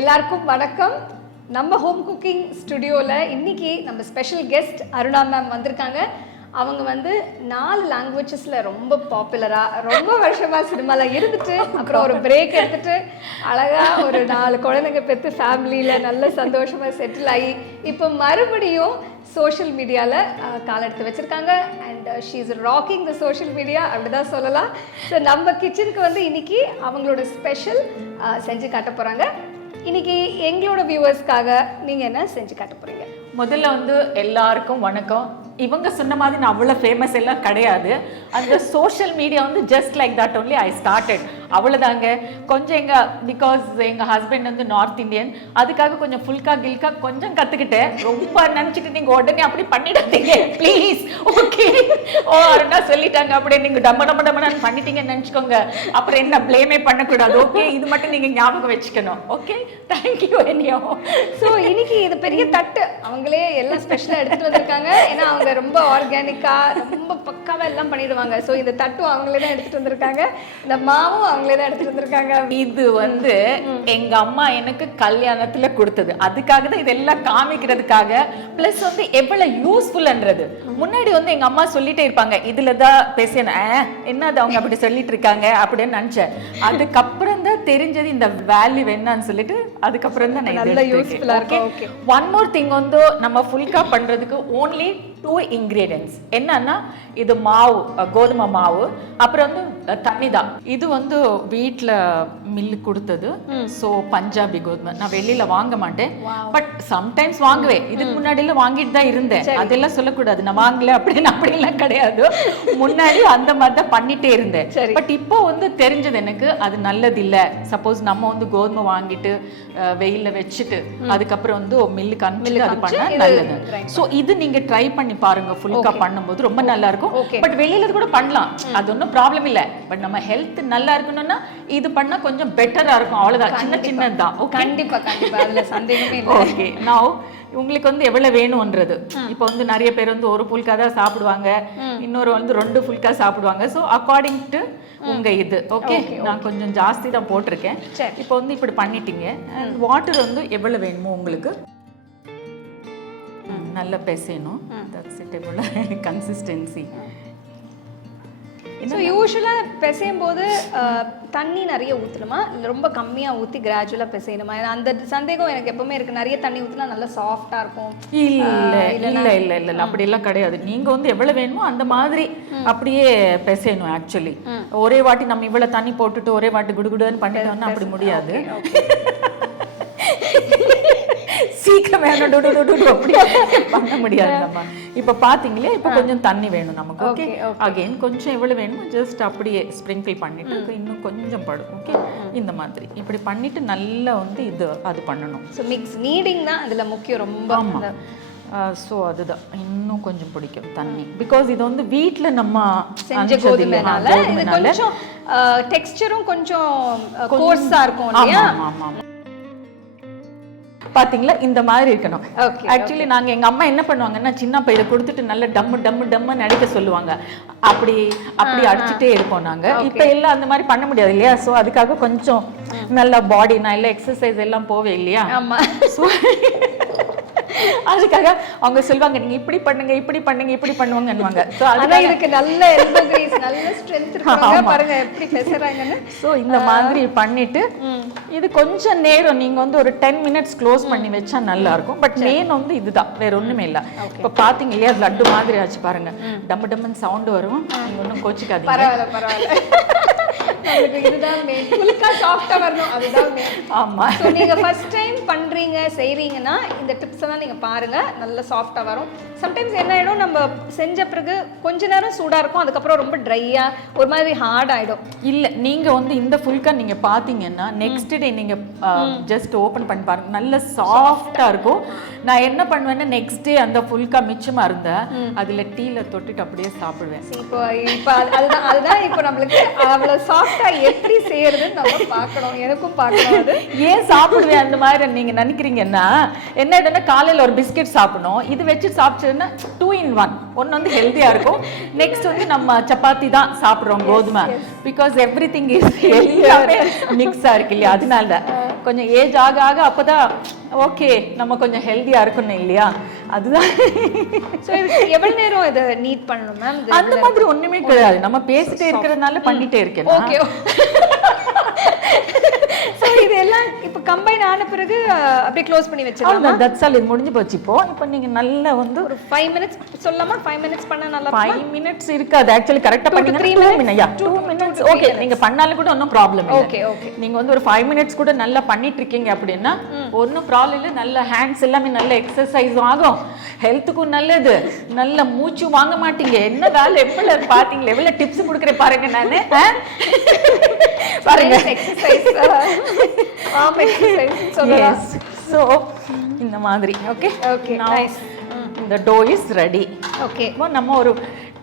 எல்லாருக்கும் வணக்கம். நம்ம ஹோம் குக்கிங் ஸ்டுடியோவில் இன்னைக்கு நம்ம ஸ்பெஷல் கெஸ்ட் அருணா மேம் வந்திருக்காங்க. அவங்க 4 லாங்குவேஜஸில் ரொம்ப பாப்புலராக ரொம்ப வருஷமாக சினிமாவில் இருந்துட்டு அப்புறம் ஒரு பிரேக் எடுத்துட்டு அழகாக ஒரு 4 குழந்தைங்க பெற்று ஃபேமிலியில் நல்ல சந்தோஷமாக செட்டில் ஆகி இப்போ மறுபடியும் சோஷியல் மீடியாவில் கால் எடுத்து வச்சுருக்காங்க. And she is rocking the social media அப்படிதான் சொல்லலாம். ஸோ நம்ம கிச்சனுக்கு இன்னைக்கு அவங்களோட ஸ்பெஷல் செஞ்சு காட்ட போகிறாங்க. இன்னைக்கு எங்களோட வியூவர்ஸ்க்காக நீங்கள் என்ன செஞ்சு காட்ட போகிறீங்க? முதல்ல எல்லாருக்கும் வணக்கம். இவங்க சொன்ன மாதிரி நான் அவ்வளோ ஃபேமஸ் எல்லாம் கிடையாது. அந்த social media just like that only I started. அவ்வளோதாங்க. கொஞ்சம் பிகாஸ் எங்கள் ஹஸ்பண்ட் நார்த் இந்தியன், அதுக்காக கொஞ்சம் ஃபுல்கா கில்கா கொஞ்சம் கற்றுக்கிட்டேன். ரொம்ப நினச்சிட்டு நீங்கள் உடனே அப்படி பண்ணிடாதீங்க ப்ளீஸ். ஓகே ஓ அருணா சொல்லிட்டாங்க அப்படியே நீங்கள் டம்மன்னு பண்ணிட்டீங்கன்னு நினச்சிக்கோங்க. அப்புறம் என்ன ப்ளேமே பண்ணக்கூடாது. ஓகே, இது மட்டும் நீங்கள் ஞாபகம் வச்சுக்கணும். Okay, thank you. என்னையோ ஸோ இன்னைக்கு இது பெரிய தட்டு அவங்களே எல்லாம் ஸ்பெஷலாக எடுத்துகிட்டு வந்திருக்காங்க. ஏன்னா அவங்க ரொம்ப ஆர்கானிக்காக ரொம்ப பக்காவாக எல்லாம் பண்ணிடுவாங்க. ஸோ இந்த தட்டும் அவங்களே தான் எடுத்துகிட்டு வந்திருக்காங்க. இந்த மாவும் அவங்களே தான் எடுத்துகிட்டு வந்திருக்காங்க. இது எங்க அம்மா எனக்கு கல்யாணத்துல கொடுத்தது. அதுக்காக தான் இதெல்லாம் காமிக்கிறதுக்காக. பிளஸ் எவ்வளவு யூஸ்ஃபுல்ன்றது. முன்னாடி எங்க அம்மா சொல்லிட்டே இருப்பாங்க, இதுலதான் பேசணும், என்னது அவங்க அப்படி சொல்லிட்டு இருக்காங்க அப்படின்னு நினைச்சேன். அதுக்கப்புறம் தான் தெரிஞ்சது இந்த வேல்யூ என்னன்னு சொல்லிட்டு. அதுக்கப்புறம் தான் நல்ல யூஸ்ஃபுல்லா இருக்கும். ஓகே, ஒன் மோர் திங் நம்ம ஃபுல்கா பண்றதுக்கு ஓன்லி 2 ingredients. என்னன்னா இது மாவு, கோதுமை மாவு, அப்புறம் தண்ணி தான். இது வீட்டில் மில்லு கொடுத்தது. ஸோ பஞ்சாபி கோதுமை. நான் வெளியில வாங்க மாட்டேன், பட் சம்டைம்ஸ் வாங்குவேன். இதுக்கு முன்னாடியெல்லாம் வாங்கிட்டு தான் இருந்தேன். அதெல்லாம் சொல்லக்கூடாது, நான் வாங்கல அப்படின்னு அப்படிலாம் கிடையாது. முன்னாடி அந்த மாதிரி தான் பண்ணிட்டே இருந்தேன். பட் இப்போ தெரிஞ்சது எனக்கு அது நல்லது இல்லை. சப்போஸ் நம்ம கோதுமை வாங்கிட்டு வெயில வச்சுட்டு அதுக்கப்புறம் மில்லுக்கு அனுப்பிச்சு அது பண்ணா நல்லது. ஸோ இது நீங்க ட்ரை பண்ணி பாருங்க. ஃபுல்கா பண்ணும்போது ரொம்ப நல்லா இருக்கும். பட் வெளியில கூட பண்ணலாம், அது ஒன்றும் ப்ராப்ளம் இல்லை. பட் நம்ம ஹெல்த் நல்லா இருக்கணும்னா இது பண்ணா கொஞ்சம் பெட்டரா இருக்கும். அவ்வளவுதான், சின்ன சின்னதுதான். கண்டிப்பா கண்டிப்பா, அதுல சந்தேகமே இல்லை. ஓகே, நான் உங்களுக்கு எவ்வளவு வேணும்ன்றது. இப்போ நிறைய பேர் ஒரு ஃபுல்கா தான் சாப்பிடுவாங்க, இன்னொரு 2 ஃபுல்கா சாப்பிடுவாங்க. ஸோ அக்கார்டிங் டு உங்க இது. ஓகே, நான் கொஞ்சம் ஜாஸ்தி தான் போட்டிருக்கேன். இப்போ இப்படி பண்ணிட்டீங்க. வாட்டர் எவ்வளவு வேணுமோ உங்களுக்கு நல்லா பிசையணும். That's it. எவ்வளவு கன்சிஸ்டன்சி. ஸோ யூஸ்வலாக பிசையும் போது தண்ணி நிறைய ஊற்றணுமா, இல்லை ரொம்ப கம்மியாக ஊற்றி கிராஜுவலாக பிசையணுமா? அந்த சந்தேகம் எனக்கு எப்பவுமே இருக்குது. நிறைய தண்ணி ஊற்றினா நல்லா சாஃப்டாக இருக்கும். இல்லை அப்படியெல்லாம் கிடையாது. நீங்கள் எவ்வளோ வேணுமோ அந்த மாதிரி அப்படியே பிசையணும். ஆக்சுவலி ஒரே வாட்டி நம்ம இவ்வளோ தண்ணி போட்டுட்டு ஒரே வாட்டி குடுகுடுன்னு பண்ணிட்டோம்னா அப்படி முடியாது. சீக்கிரம் அப்படி பண்ண முடியாது நம்ம. இப்ப பாத்தீங்களே, இப்ப கொஞ்சம் தண்ணி வேணும் நமக்கு. ஓகே, அகைன் கொஞ்சம் எவ்வளவு வேணும் ஜஸ்ட் அப்படியே ஸ்ப்ரிங்கிள் பண்ணிட்டு இன்னும் கொஞ்சம் படும். ஓகே, இந்த மாதிரி இப்படி பண்ணிட்டு நல்லா இது அது பண்ணணும். ஸோ மிக்ஸ் நீடிங் தான் அதுல முக்கியம் ரொம்ப. ஸோ அதுதான் இன்னும் கொஞ்சம் பிடிக்கும் தண்ணி. பிகாஸ் இது வீட்டில் நம்ம செஞ்ச கோதுமைனால இது கொஞ்சம் டெக்ஸ்சரும் கொஞ்சம் கோர்ஸா இருக்கும் இல்லையா? ஆமாம், பாத்தீங்களா, இந்த மாதிரி இருக்கணும். ஆக்சுவலி நாங்க எங்க அம்மா என்ன பண்ணுவாங்கன்னா, சின்ன பையில கொடுத்துட்டு நல்ல டம்மு அடிக்க சொல்லுவாங்க. அப்படி அடிச்சுட்டே இருப்போம் நாங்க. இப்ப எல்லாம் அந்த மாதிரி பண்ண முடியாது இல்லையா? சோ அதுக்காக கொஞ்சம் நல்ல பாடி, நான் எல்லாம் எக்ஸசைஸ் எல்லாம் போவேன் இல்லையா? அதுக்காக அவங்க சொல்லுவாங்க, நீங்க இப்படி பண்ணுங்க இப்படி பண்ணுவாங்க. சோ அதான் இதுக்கு நல்ல எல்போ கிரீஸ், நல்ல ஸ்ட்ரெngth இருக்குங்க. பாருங்க எப்படி பேசுறாங்கன்னு. சோ இந்த மாதிரி பண்ணிட்டு இது கொஞ்சம் நேரம் நீங்க ஒரு 10 minutes க்ளோஸ் பண்ணி வச்சா நல்லா இருக்கும். பட் மெயின் இதுதான், வேற ஒண்ணுமே இல்ல. இப்ப பாத்தீங்க இல்லையா, லட்டு மாதிரி ஆச்சு பாருங்க. டம்னு சவுண்ட் வரும். நீங்க ஒன்னும் கோச்சிக்காதீங்க. பரவாயில்ல. இதுதான் மெயின். ஃபுல்கா சாஃப்ட்டா வரணும், அதுதான் மெயின். ஆமா. சோ நீங்க ஃபர்ஸ்ட் டைம் பண்றீங்க செய்றீங்கன்னா இந்த டிப்ஸ் எல்லாம் நீங்க பாருங்க, நல்ல சாஃப்ட்டா வரும். சம்டைம்ஸ் என்ன ஆயிடும், நம்ம செஞ்ச பிறகு கொஞ்ச நேரம் சூடா இருக்கும், அதுக்கப்புறம் ரொம்ப ட்ரையா ஒரு மாதிரி ஹார்ட் ஆயிடும். இல்ல நீங்க இந்த ஃபுல்கா நீங்க பாத்தீங்கன்னா நெக்ஸ்ட் டே நீங்க ஜஸ்ட் ஓபன் பண்ணி பாருங்க, நல்ல சாஃப்ட்டா இருக்கும். நான் என்ன பண்ணுவேன்னா, நெக்ஸ்ட் டே அந்த ஃபுல்கா மிச்சமா இருந்தா அதுல டீல தொட்டுட்டு அப்படியே சாப்பிடுவேன். இப்போ அதுதான் இப்போ நம்மளுக்கு அவ்வளவு சாஃப்ட்டா எப்படி செய்யறதுன்னு நம்ம பார்க்கணும். எனக்கும் பார்க்கணும். அது ஏன் சாப்பிடுவேன் அந்த மாதிரி நீங்க நினைக்கிறீங்கன்னா என்ன ஆயிடும்னா காலையில ஒரு பிஸ்கெட் சாப்பிடணும், இது வச்சு சாப்பிட்டதுன்னா 2 in 1. ஒன்னு வந்து ஹெல்தியா இருக்கும், நெக்ஸ்ட் வந்து நம்ம சப்பாத்தி தான் சாப்பிடுறோம் கோதுமை, பிகாஸ் எவ்ரிதிங் இஸ் எல்லாமே மிக்ஸா இருக்கு இல்லையா. அதனால கொஞ்சம் ஏஜ் ஆக ஆக அப்பதான் ஓகே நம்ம கொஞ்சம் ஹெல்தியா இருக்கணும் இல்லையா. அதுதான். சோ இது எவ்வளவு நேரம் இத நீட் பண்ணனும் மேம்? அந்த மாதிரி ஒண்ணுமே கிடையாது, நம்ம பேசிட்டே இருக்கறதுனால பண்ணிட்டே இருக்கேன். ஓகே. சோ இதெல்லாம் இப்ப கம்பைன் ஆன பிறகு அப்படியே க்ளோஸ் பண்ணி வச்சிரலாமா? That's all. இது முடிஞ்சு போச்சு. இப்போ நீங்க நல்லா வந்து ஒரு 5 minutes சொல்லலாமா? 5 minutes பண்ணா நல்லா இருக்கும். 5 minutes இருக்காது ஆக்சுவலி. கரெக்ட்டா பண்ணீங்க 2 minutes. ஓகே, நீங்க பண்ணாலும் கூட ஒண்ணும் ப்ராப்ளம் இல்ல. Okay okay. நீங்க வந்து ஒரு 5 minutes கூட நல்லா பண்ணிட்டு இருக்கீங்க அப்படின்னா ஒண்ணும் ப்ராப்ளம் இல்ல. நல்ல ஹேண்ட்ஸ் எல்லாமே நல்ல எக்ஸர்சைஸ் ஆகும், ஹெல்த்துக்கும் நல்லது, நல்ல மூச்சு வாங்க மாட்டீங்க. என்ன வேலை எவ்வளவு பாத்தீங்களா, எவ்வளவு டிப்ஸ் கொடுக்குறேன் பாருங்க நானு. பாருங்க எக்ஸர்சைஸ் ஆம் எக்ஸர்சைஸ் சொல்லலாம். சோ இந்த மாதிரி ஓகே ஓகே நைஸ். இந்த டோ இஸ் ரெடி. ஓகே, இப்போ நம்ம ஒரு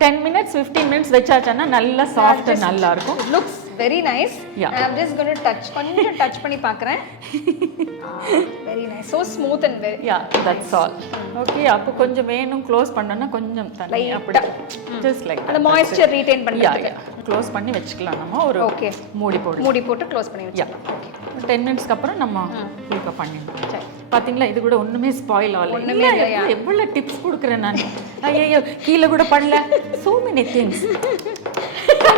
10 minutes 15 minutes வெச்சாச்சன்னா நல்ல சாஃப்ட்டா நல்லா இருக்கும். Looks very nice. I am just going to touch, கொஞ்சம் டச் பண்ணி பார்க்கறேன். Very nice, so smooth and very yeah that's all. Okay, அப்போ கொஞ்சம் வேணும் க்ளோஸ் பண்ணனும்னா கொஞ்சம் தண்ணி அப்படி ஜஸ்ட் லைக் அந்த மாய்ஸ்சர் ரீடைன் பண்றதுக்கு க்ளோஸ் பண்ணி வெச்சுக்கலாம். நம்ம ஒரு ஓகே மூடி போட்டு க்ளோஸ் பண்ணி வெச்சுக்கலாம். ஓகே, 10 minutes அப்புறம் நம்ம ஃபுல்கா பண்ணிடலாம். சரி, பாத்தீங்களா இது கூட ஒண்ணுமே ஸ்பாயில் ஆகல. ஒண்ணுமே இல்லையா? எவ்வளவு டிப்ஸ் கொடுக்குறேன் நான். ஐயோ கீழே கூட பண்ணல. so many things.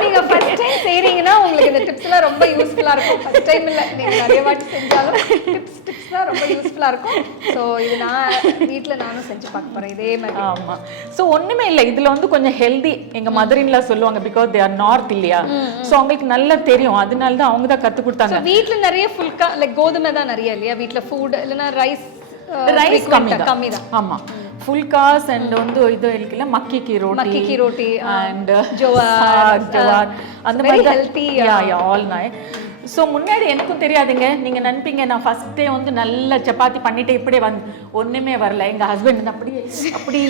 நீங்க ஃபர்ஸ்ட் டைம் செய்றீங்கன்னா உங்களுக்கு இந்த டிப்ஸ் எல்லாம் ரொம்ப யூஸ்ஃபுல்லா இருக்கும். ஃபர்ஸ்ட் டைம் இல்ல, நீங்க நிறைய வாட்டி செஞ்சாலும் டிப்ஸ் தான் ரொம்ப யூஸ்ஃபுல்லா இருக்கும். சோ இது நான் வீட்ல நானும் செஞ்சு பார்க்க போறேன் இதே மாதிரி. ஆமா, சோ ஒண்ணுமே இல்ல, இதுல வந்து கொஞ்சம் ஹெல்தி. எங்க மதர் இன் லா சொல்லுவாங்க, பிகாஸ் தே ஆர் நார்த் இல்லையா, சோ அவங்களுக்கு நல்லா தெரியும். அதனால தான் அவங்க தான் கத்து கொடுத்தாங்க. வீட்ல நிறைய ஃபுல்கா லைக் கோதுமை தான் நிறைய இல்லையா வீட்ல ஃபுட், இல்லனா ரைஸ் கம்மி தான். ஆமா, ஃபுல்காஸ் அண்ட் வந்து இது இருக்குல்ல மக்கி ரோட்டி அண்ட் ஜோவார் அந்த மாதிரி ஹெல்தி. யா ஆல் நைட். ஸோ முன்னாடி எனக்கும் தெரியாதுங்க. நீங்க நினைப்பீங்க நான் ஃபர்ஸ்டே வந்து நல்ல சப்பாத்தி பண்ணிட்டு இப்படியே ஒண்ணுமே வரல. எங்க ஹஸ்பண்ட் அப்படி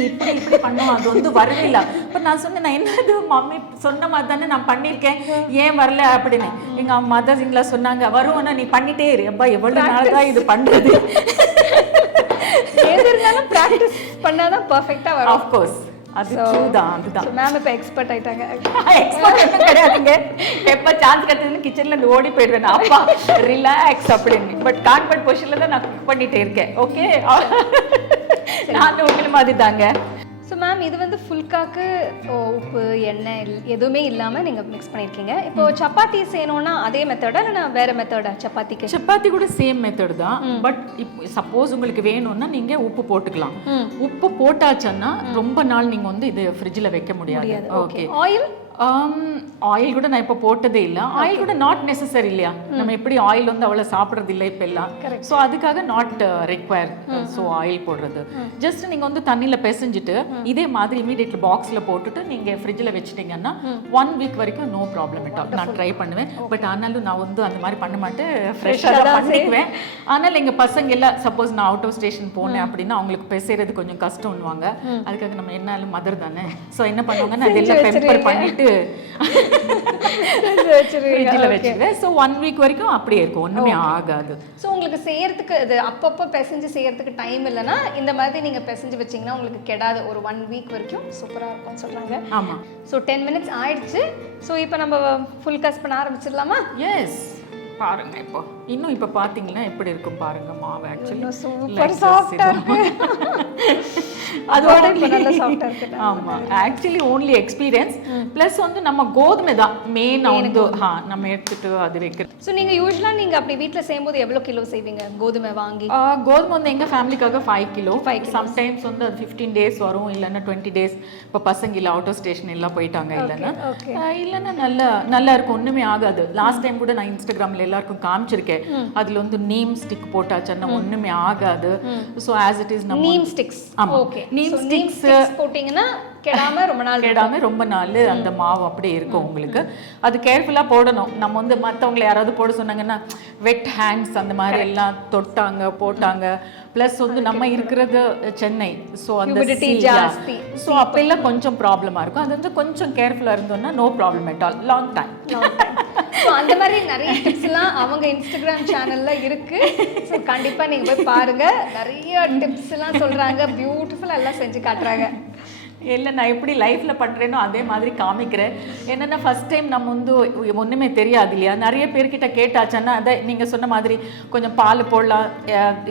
இப்படி பண்ணோம், அது வந்து வரவே இல்லை. இப்போ நான் சொன்னேன், நான் என்னது மம்மி சொன்ன மாதிரி தானே நான் பண்ணியிருக்கேன், ஏன் வரல அப்படின்னு. எங்க மதர் இன்லா சொன்னாங்க, வருவோன்னா நீ பண்ணிட்டே இரு. அப்பா எவ்வளவு நாள் தான் இது பண்றது. எது இருந்தாலும் பிராக்டிஸ் பண்ணாதான் பெர்ஃபெக்ட்டா வரும். ஆஃப் கோர்ஸ், அது ட்ரூதான். அதுதான் மேம் இப்ப எக்ஸ்பர்ட் ஆயிட்டாங்க. எக்ஸ்பர்ட் கிடையாதுங்க. எப்ப சான்ஸ் கிடைச்சதுன்னு கிச்சன்ல இருந்து ஓடி போயிடுவேன். அப்பா ரிலாக்ஸ் அப்படின்னு. பட் கான்ஃபிடன்ட் பொசிஷன்ல தான் நான் குக் பண்ணிட்டே இருக்கேன். ஓகே, நான் உங்களை மாதிரி தாங்க. ஸோ மேம் இது வந்து ஃபுல்காக்கு உப்பு எண்ணெய் எதுவுமே இல்லாமல் நீங்கள் மிக்ஸ் பண்ணியிருக்கீங்க. இப்போ சப்பாத்தி செய்யணும்னா அதே மெத்தடா இல்லை வேற மெத்தடா? சப்பாத்தி கூட சேம் மெத்தட் தான். பட் இப்போ சப்போஸ் உங்களுக்கு வேணும்னா நீங்க உப்பு போட்டுக்கலாம். உப்பு போட்டாச்சுன்னா ரொம்ப நாள் நீங்க வந்து இது ஃப்ரிட்ஜில் வைக்க முடியாது. ஓகே, ஆயில் கூட நான் இப்போ போட்டதே இல்லை. ஆயில் கூட நாட் நெசசரி இல்லையா, நம்ம எப்படி ஆயில் வந்து அவ்வளோ சாப்பிட்றது இல்லை இப்போ எல்லாம். ஸோ அதுக்காக நாட் ரிக்வயர் ஸோ ஆயில் போடுறது. ஜஸ்ட் நீங்கள் வந்து தண்ணியில் பிசைஞ்சிட்டு இதே மாதிரி இமீடியட்லி பாக்ஸில் போட்டுட்டு நீங்கள் ஃப்ரிட்ஜில் வச்சுட்டீங்கன்னா 1 week வரைக்கும் நோ ப்ராப்ளம் இட் ஆல். நான் ட்ரை பண்ணுவேன். பட் ஆனாலும் நான் வந்து அந்த மாதிரி பண்ண மாட்டேன், ஃப்ரெஷ்ஷாக தான் பண்ணிக்குவேன். ஆனால் எங்கள் பசங்க எல்லாம் சப்போஸ் நான் அவுட் ஆஃப் ஸ்டேஷன் போனேன் அப்படின்னா அவங்களுக்கு பிசைறது கொஞ்சம் கஷ்டம்னுவாங்க. அதுக்காக நம்ம என்னாலும் மதர் தானே, ஸோ என்ன பண்ணுவாங்கன்னா அதெல்லாம் பெப்பர் பண்ணிட்டு ஃப்ரிட்ஜில் வச்சுருவேன். ஸோ 1 week வரைக்கும் அப்படியே இருக்கும், ஒன்றுமே ஆகாது. ஸோ உங்களுக்கு செய்யறதுக்கு இது அப்பப்போ பிசைஞ்சு செய்யறதுக்கு டைம் இல்லைன்னா இந்த மாதிரி நீங்கள் பிசைஞ்சு வச்சிங்கன்னா உங்களுக்கு கெடாது. ஒரு 1 week வரைக்கும் சூப்பராக இருக்கும்னு சொல்கிறாங்க. ஆமாம். ஸோ 10 minutes ஆயிடுச்சு. ஸோ இப்போ நம்ம ஃபுல் காஸ் பண்ண ஆரம்பிச்சிடலாமா? எஸ், பாருங்க இப்போ இன்னும் இப்போ பார்த்தீங்கன்னா எப்படி இருக்கும் பாருங்க. மாவு ஆக்சுவலி சூப்பர் சாஃப்டா இருக்கு. அதோட நல்ல சாஃப்டா இருக்கு. ஆமா, ஆக்சுவலி ஓன்லி எக்ஸ்பீரியன்ஸ் ப்ளஸ் வந்து நம்ம கோதுமை தான் மெயின் வந்து நம்ம எடுத்துட்டு அது வைக்கிறது. ஸோ நீங்க யூஸ்வலா நீங்க அப்படி வீட்ல செய்யும்போது எவ்வளவு கிலோ செய்வீங்க கோதுமை வாங்கி? கோதுமை வந்து எங்க ஃபேமிலிக்காக 5 கிலோ. சம்டைம்ஸ் வந்து அது 15 days வரும், இல்லைன்னா 20 days. இப்போ பசங்க இல்லை அவுட் ஆஃப் ஸ்டேஷன் எல்லாம் போயிட்டாங்க இல்லைன்னா நல்லா இருக்கும், ஒண்ணுமே ஆகாது. லாஸ்ட் டைம் கூட நான் இன்ஸ்டாகிராம்ல எல்லாருக்கும் காமிச்சிருக்கேன். அதுல வந்து நீம் ஸ்டிக் போட்டாச்சுன்னா ஒண்ணுமே ஆகாது. சோ as it is நம்ம neem sticks. Okay, neem sticks போட்டீங்கன்னா கெடாம ரொம்ப நாள் அந்த மாவு அப்படியே இருக்கும் உங்களுக்கு. அது கேர்ஃபுல்லா போடணும். நம்ம வந்து மத்தவங்களை யாராவது போட சொன்னாங்கன்னா வெட் ஹேண்ட்ஸ் அந்த மாதிரி எல்லாம் தொட்டாங்க போட்டாங்க. பிளஸ் வந்து நம்ம இருக்கிறது சென்னை, ஸோ அந்த ஜாஸ்தி, ஸோ அப்பெல்லாம் கொஞ்சம் ப்ராப்ளமா இருக்கும். அது வந்து கொஞ்சம் கேர்ஃபுல்லா இருந்தோம்னா no problem at all. Long time so அந்த மாதிரி நிறைய டிப்ஸ்லாம் அவங்க இன்ஸ்டாகிராம் சேனல்ல இருக்கு. ஸோ கண்டிப்பா நீங்க போய் பாருங்க. நிறைய டிப்ஸ்லாம் சொல்றாங்க, பியூட்டிஃபுல்லா எல்லாம் செஞ்சு காட்டுறாங்க. இல்லை நான் எப்படி லைஃப்பில் பண்ணுறேனோ அதே மாதிரி காமிக்கிறேன். என்னென்னா ஃபஸ்ட் டைம் நம்ம வந்து ஒன்றுமே தெரியாது இல்லையா, நிறைய பேர்கிட்ட கேட்டாச்சுன்னா அதை நீங்கள் சொன்ன மாதிரி கொஞ்சம் பால் போடலாம்,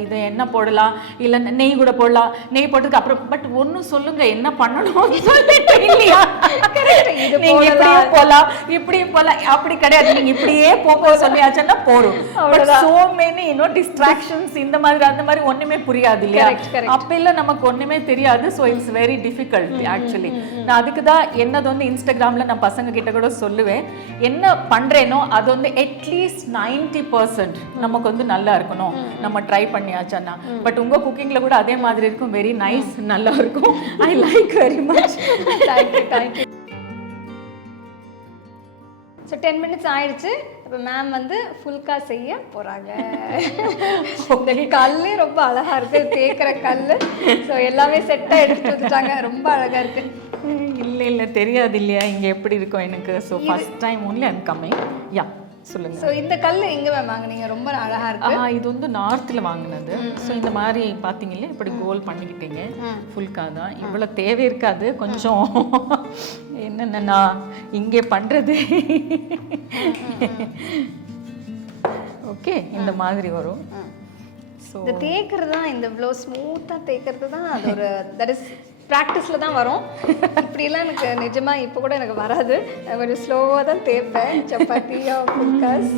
இது எண்ணெய் போடலாம், இல்லை நெய் கூட போடலாம். நெய் போட்டதுக்கு அப்புறம் பட் ஒன்றும் சொல்லுங்க என்ன பண்ணணும் இல்லையா, நீங்கள் இப்படியும் போகலாம் இப்படியும் போகலாம், அப்படி கிடையாது. நீங்கள் இப்படியே போக சொல்லியாச்சுன்னா போகும். ஸோ மெனி டிஸ்ட்ராக்ஷன்ஸ் இந்த மாதிரி அந்த மாதிரி ஒன்றுமே புரியாது இல்லையா, அப்போ இல்லை நமக்கு ஒன்றுமே தெரியாது. So it's very difficult actually. நான் அதுக்கு தான் என்னது வந்து இன்ஸ்டாகிராம்ல நான் பசங்க கிட்ட கூட சொல்லுவேன், என்ன பண்றேனோ அது வந்து அட்லீஸ்ட் 90% நமக்கு வந்து நல்லா இருக்கணும், நம்ம ட்ரை பண்ணியாச்சுன்னா. பட் உங்க குக்கிங்ல கூட அதே மாதிரி இருக்கும், வெரி நைஸ், நல்லா இருக்கும். I like very much. Thank you. So 10 minutes ஆயிடுச்சு. இப்போ மேம் வந்து ஃபுல்கா செய்ய போறாங்க. இந்த கல்லு ரொம்ப அழகா இருக்கு, தேக்கிற கல்லு. ஸோ எல்லாமே செட்டா எடுத்துட்டு வந்துட்டாங்க, ரொம்ப அழகா இருக்கு. இல்லை தெரியாது இல்லையா இங்க எப்படி இருக்கும் எனக்கு. So first time only I am coming. Yeah சொல்லுங்க. ஸோ இந்த கல் எங்க மேம் வாங்குனீங்க? ரொம்ப அழகா இருக்கு. இது வந்து நார்த்ல வாங்கினது. ஸோ இந்த மாதிரி பாத்தீங்களா இப்படி கோல் பண்ணிக்கிட்டீங்க. ஃபுல்கா தான் இவ்வளவு தேவை இருக்காது, கொஞ்சம் என்னன்னா இங்கே பண்றது. ஓகே இந்த மாதிரி வரும். ஸோ இந்த தேய்க்கிறது தான், இந்த இவ்வளோ ஸ்மூத்தா தேய்க்கிறது தான் அது ஒரு தட் இஸ் ப்ராக்டிஸில் தான் வரும். இப்படிலாம் எனக்கு நிஜமாக இப்போ கூட எனக்கு வராது. கொஞ்சம் ஸ்லோவாக தான் தேய்ப்பேன் சப்பாத்தியா ஃபுல்காஸ்.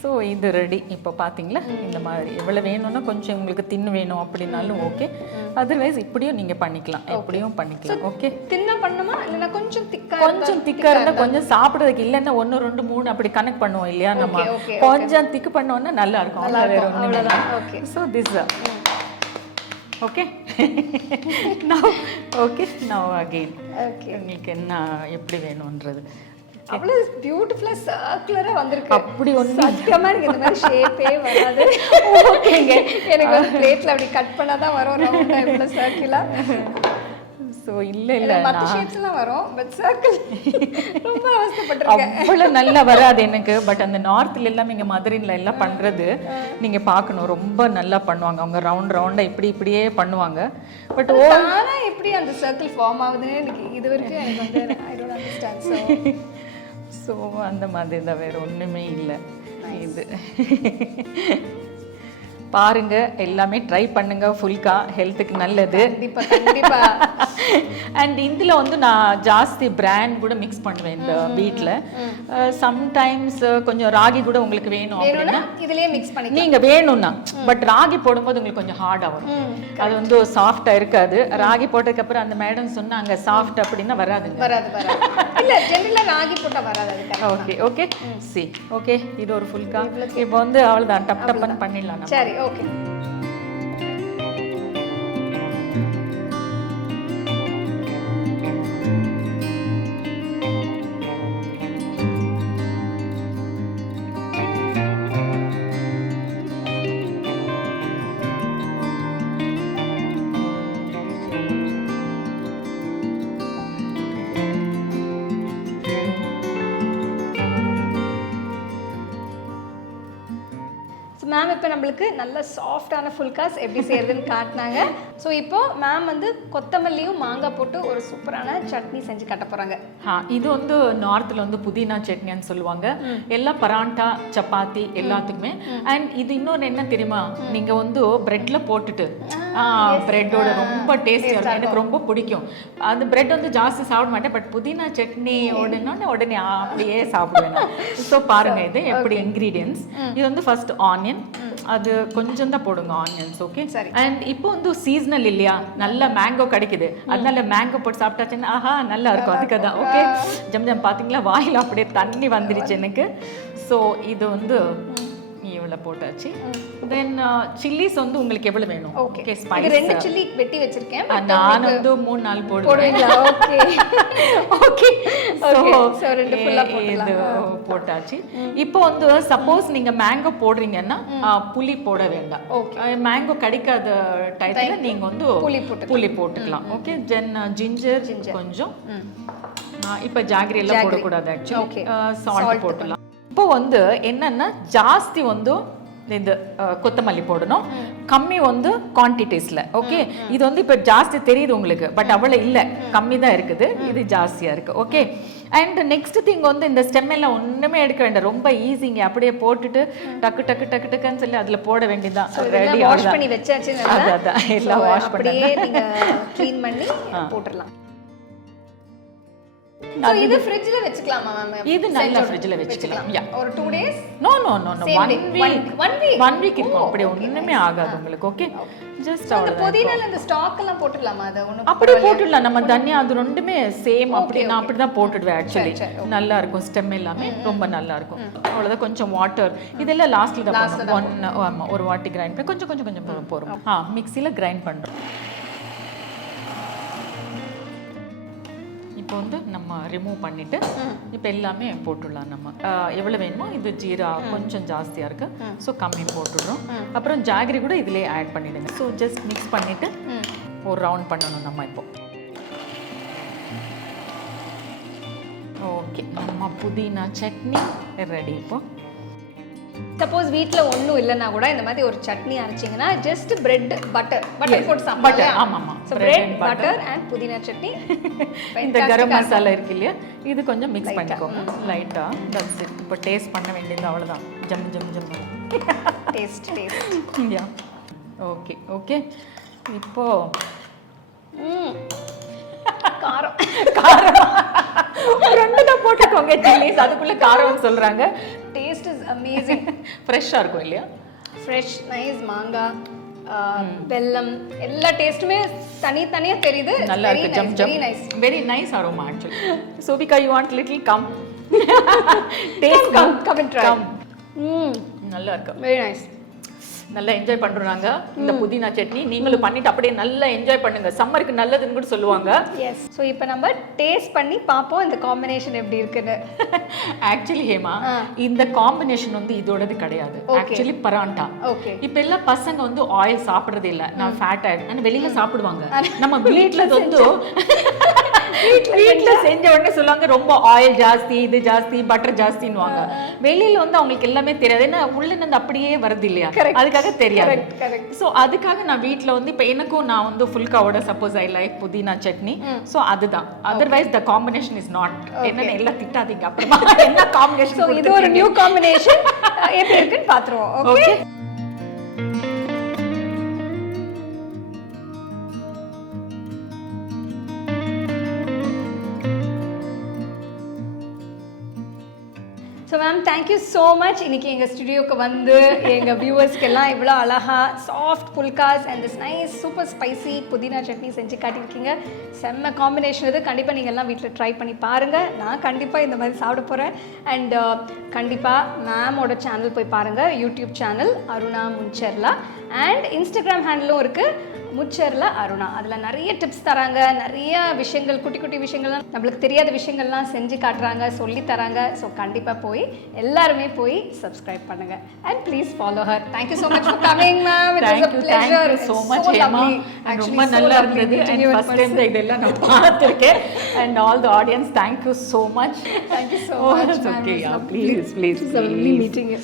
ஸோ இது ரெடி. இப்போ பார்த்தீங்களா இந்த மாதிரி எவ்வளோ வேணும்னா கொஞ்சம் உங்களுக்கு தின்னு வேணும் அப்படின்னாலும் ஓகே, அதர்வைஸ் இப்படியும் நீங்கள் பண்ணிக்கலாம், எப்படியும் பண்ணிக்கலாம். ஓகே தின்னா பண்ணுமா இல்லைன்னா கொஞ்சம் திக்கா இருந்தால் கொஞ்சம் சாப்பிட்றதுக்கு, இல்லைன்னா 1 2 3 அப்படி கனெக்ட் பண்ணுவோம் இல்லையா, நம்ம கொஞ்சம் திக்கு பண்ணோன்னா நல்லா இருக்கும். வேற ஒன்றும். Okay so this okay now okay now again உங்களுக்கு என்ன எப்படி வேணும்ன்றது. அவ்வளவு பியூட்டிஃபுல்லா சர்க்குலரா வந்திருக்கு. அப்படி ஒண்ணு சத்தியமா இருக்கு, இந்த மாதிரி ஷேப்பே வராது. ஓகேங்க, எனக்கு ஒரு பிளேட்ல அப்படி கட் பண்ணாதான் வரும் ரவுண்டா இவ்வளவு சர்க்குலா. ஸோ இல்லை மற்ற ஷேப்ஸ்லாம் வரும், பட் சர்க்கிள் ரொம்ப அவஸ்தைப்பட்டிருக்கேன். அவ்வளோ நல்லா வராது எனக்கு. பட் அந்த நார்த்ல எல்லாம் இங்கே மதுரையில் எல்லாம் பண்ணுறது நீங்கள் பார்க்கணும், ரொம்ப நல்லா பண்ணுவாங்க அவங்க. ரவுண்டாக இப்படியே பண்ணுவாங்க. பட் ஆனால் எப்படி அந்த சர்க்கிள் ஃபார்ம் ஆகுதுன்னு எனக்கு இது வரைக்கும் எனக்கு வந்து ஐ டோன்ட் அண்டர்ஸ்டாண்ட். ஸோ அந்த மாதிரி தான், வேறு ஒன்றுமே இல்லை. இது பாருங்க, எல்லாமே ட்ரை பண்ணுங்க. ஃபுல்கா ஹெல்த்துக்கு நல்லது. கண்டிப்பா. அண்ட் இதில் வந்து நான் ஜாஸ்தி பிராண்ட் கூட மிக்ஸ் பண்ணுவேன் இந்த வீட்டில். சம்டைம்ஸ் கொஞ்சம் ராகி கூட உங்களுக்கு வேணும் அப்படின்னா இதுலயே மிக்ஸ் பண்ணி நீங்க வேணும்னா, பட் ராகி போடும்போது உங்களுக்கு கொஞ்சம் ஹார்ட் ஆகும், அது வந்து சாஃப்டா இருக்காது. ராகி போட்டதுக்கு அப்புறம் அந்த மேடம் சொன்னாங்க சாஃப்ட் அப்படின்னா வராதுங்க. வராது இல்ல, ஜெனரலா ராகி போட்டா வராது. ஓகே ஓகே சி ஓகே இது ஒரு ஃபுல்கா. இப்போ வந்து அவ்வளவுதான், டப் டப்னு பண்ணிடலாம். சரி ஓகே. மேம் இப்போ நம்மளுக்கு நல்ல சாஃப்டான ஃபுல்காஸ் எப்படி செய்யறதுன்னு காட்டினாங்க. ஸோ இப்போ மேம் வந்து கொத்தமல்லியும் மாங்காய் போட்டு ஒரு சூப்பரான சட்னி செஞ்சு காட்ட போறாங்க. இது வந்து நார்த்தில் வந்து புதினா சட்னின்னு சொல்லுவாங்க. எல்லாம் பராண்டா சப்பாத்தி எல்லாத்துக்குமே. அண்ட் இது இன்னொன்று என்ன தெரியுமா, நீங்க வந்து பிரெட்ல போட்டுட்டு பிரெட்டோட ரொம்ப டேஸ்டியாக இருக்கும், எனக்கு ரொம்ப பிடிக்கும். அந்த பிரெட் வந்து ஜாஸ்தி சாப்பிட மாட்டேன், பட் புதினா சட்னி உடனே அப்படியே சாப்பிடுவேன். ஸோ பாருங்க இது எப்படி இன்க்ரீடியன்ஸ். இது வந்து ஃபர்ஸ்ட் ஆனியன், அது கொஞ்சம் தான் போடுங்க ஆனியன்ஸ். ஓகே. அண்ட் இப்போ வந்து சீசனல் இல்லையா, நல்ல மேங்கோ கிடைக்குது, அதனால மேங்கோ போட்டு சாப்பிட்டாச்சுன்னா ஆஹா நல்லா இருக்கும். அதுக்கு தான் ஓகே. ஜம் பாத்தீங்களா வாயில அப்படியே தண்ணி வந்துருச்சு எனக்கு. ஸோ இது வந்து இவ்வளோ போட்டாச்சு. தென் சில்லிஸ் வந்து உங்களுக்கு எவ்வளவு வேணும்? ஓகே ஸ்பைஸ் 2 சில்லி வெட்டி வச்சிருக்கேன், நான் வந்து 3-4 போடுவேன். ஓகே ஓகே சோ 2 ஃபுல்லா போடலாம். போட்டாச்சு. இப்போ வந்து சப்போஸ் நீங்க மேங்கோ போடுறீங்கன்னா புளி போட வேண்டாம். மேங்கோ கிடைக்காத டைத்துல நீங்க வந்து புளி போட்டுக்கலாம். ஓகே. தென் ஜிஞ்சர் கொஞ்சம், இப்போ ஜாகரி எல்லாம் போடக்கூடாது ஆக்சுவலி. சால்ட் போட்டுலாம். வந்து என்னன்னா ஜாஸ்தி வந்து இந்த கொத்தமல்லி போடணும், கம்மி வந்து குவான்டிட்டிஸ்ல. ஓகே, இது வந்து இப்ப ஜாஸ்தி தெரியுது உங்களுக்கு, பட் அவ்வளவு இல்ல, கம்மி தான் இருக்குது, இது ஜாஸ்தியா இருக்கு. ஓகே, அண்ட் நெக்ஸ்ட் திங் வந்து இந்த ஸ்டெம் எல்லாம் ஒண்ணுமே எடுக்க வேண்டாம், ரொம்ப ஈஸிங்க. அப்படியே போட்டுட்டு டக்கு டக்கு டக்கு டக்குன்னு சொல்லி அதுல போட வேண்டியதான். ரெடி வாஷ் பண்ணி வச்சாச்சு. அதான் எல்லாம் வாஷ் பண்ணி நீங்க க்ளீன் பண்ணி போட்டுறலாம். இது ஃப்ரிட்ஜ்ல வெச்சுக்கலாமா மேம்? இது நல்ல ஃப்ரிட்ஜ்ல வெச்சுக்கலாம். ஒரு 2 days? நோ 1 week இருக்கும். அப்படியே ஒண்ணுமே ஆகாது உங்களுக்கு. ஓகே, ஜஸ்ட் அந்த புதினால அந்த ஸ்டாக் எல்லாம் போட்டுடலாமா? அது ஒண்ணு அப்படியே போட்டுடலாம். நம்ம தனியா அது ரெண்டுமே சேம். அப்படி நான் அப்படிதான் போட்டுடுவேன். ஆக்சுவலி நல்லா இருக்கும், ஸ்டெம் எல்லாமே ரொம்ப நல்லா இருக்கும். அவ்வளவுதான், கொஞ்சம் வாட்டர் இதெல்லாம் லாஸ்ட்ல தான் போடணும். ஒரு வாட்டி கிரைண்ட் பண்ணி கொஞ்சம் கொஞ்சம் கொஞ்சம் போறோம். மிக்ஸில கிரைண்ட் பண்றோம். இப்போ வந்து நம்ம ரிமூவ் பண்ணிட்டு இப்போ எல்லாமே போட்டுடலாம். நம்ம எவ்வளவு வேணுமோ, இது ஜீரா கொஞ்சம் ஜாஸ்தியா இருக்கு, ஸோ கம்மி போட்டுடுறோம். அப்புறம் ஜாகரி கூட இதுலயே ஆட் பண்ணிடுங்க. ஸோ ஜஸ்ட் மிக்ஸ் பண்ணிட்டு ஒரு ரவுண்ட் பண்ணணும் நம்ம இப்போ. ஓகே, நம்ம புதினா சட்னி ரெடி. இப்போ சப்போஸ் வீட்ல ஒண்ணும் இல்லனா கூட இந்த மாதிரி ஒரு சட்னி அரைச்சீங்கன்னா ஜஸ்ட் பிரெட் பட்டர் போட்டு சாப்பிடலாம். பட்டர், ஆமா ஆமா, சோ பிரெட் பட்டர் அண்ட் புதினா சட்னி. இந்த கரம் மசாலா இருக்கு இல்லையா, இது கொஞ்சம் மிக்ஸ் பண்ணிக்கோங்க லைட்டா. That's it. இப்போ டேஸ்ட் பண்ண வேண்டியது அவ்வளவுதான். ஜம் ஜம் ஜம் டேஸ்ட் யா. ஓகே ஓகே, இப்போ காரம் ரெண்டு தான் போட்டுக்கோங்க. சில்லிஸ் அதுக்குள்ள காரம்னு சொல்றாங்க. Taste is amazing. ஃப்ரெஷ்ஷா இருக்கும் இல்லையா? Fresh, nice. மாங்காய், வெல்லம் எல்லா டேஸ்ட்டுமே தனித்தனியா தெரியுது. நல்லா இருக்கு. ஜம் ஜம், very nice aroma actually. Shobika, you want little come taste? Come and try. நல்லா இருக்கு, வெரி நைஸ். நல்லா என்ஜாய் பண்றோம் நாங்க இந்த புதினா சட்னி. நீங்களும் பண்ணிட்டு அப்படியே நல்லா என்ஜாய் பண்ணுங்க. சம்மருக்கு நல்லதுன்னு கூட சொல்லுவாங்க. எஸ். ஸோ இப்போ நம்ம டேஸ்ட் பண்ணி பார்ப்போம் இந்த காம்பினேஷன் எப்படி இருக்குன்னு. ஆக்சுவலி ஹேமா, இந்த காம்பினேஷன் வந்து இதோடது கிடையாது. ஆக்சுவலி பராண்டா. இப்ப எல்லாம் பசங்க வந்து ஆயில் சாப்பிடுறது இல்ல, நான் ஃபேட் ஆயிடுறேன் வெளியில சாப்பிடுவாங்க. நம்ம வீட்டுல வந்து வீட்டுல செஞ்ச உடனே சொல்லுவாங்க ரொம்ப ஆயில் ஜாஸ்தி, இது ஜாஸ்தி, பட்டர் ஜாஸ்தின்னுவாங்க. வெளியில வந்து அவங்களுக்கு எல்லாமே தெரியாது, ஏன்னா உள்ள இருந்து அப்படியே வருது இல்லையா, அதுக்காக தெரியாது. சோ அதுக்காக நான் வீட்டுல வந்து இப்ப எனக்கும் நான் வந்து ஃபுல்காவோட சப்போஸ் ஐ லைக் புதினா சட்னி, சோ அதுதான். Otherwise the combination is not. என்னன்னு எல்லாம் திட்டாதீங்க அப்புறமா. என்ன காம்பினேஷன்? இது ஒரு நியூ காம்பினேஷன், எப்படி இருக்குன்னு பாத்துருவோம். Okay. So ma'am, thank you so much. இன்னைக்கு எங்கள் ஸ்டுடியோக்கு வந்து எங்கள் வியூவர்ஸ்க்கெல்லாம் இவ்வளோ அழகா soft phulkas and this nice super spicy pudina chutney செஞ்சு காட்டியிருக்கீங்க. செம்ம காம்பினேஷன் இது. கண்டிப்பாக நீங்கள் எல்லாம் வீட்டில் ட்ரை பண்ணி பாருங்கள். நான் கண்டிப்பாக இந்த மாதிரி சாப்பிட போகிறேன். அண்ட் கண்டிப்பாக மேமோட சேனல் போய் பாருங்கள். YouTube channel Aruna Mucharla, and Instagram ஹேண்டிலும் இருக்குது முச்சர்ல அருணா. அதில் நிறைய டிப்ஸ் தராங்க, நிறைய விஷயங்கள், குட்டி குட்டி விஷயங்கள்லாம், நம்மளுக்கு தெரியாத விஷயங்கள்லாம் செஞ்சு காட்டுறாங்க, சொல்லி தராங்க. ஸோ கண்டிப்பாக போய் எல்லாருமே போய் சப்ஸ்கிரைப் பண்ணுங்க. And please follow her. Thank you so much for coming ma'am. It was a pleasure. so much Hema. ரொம்ப நல்லா இருந்தது. and first time இதெல்லாம் நான் பார்த்திருக்கேன். and all the audience, thank you so much. Thank you so much. Okay, yeah, please. It's lovely meeting you.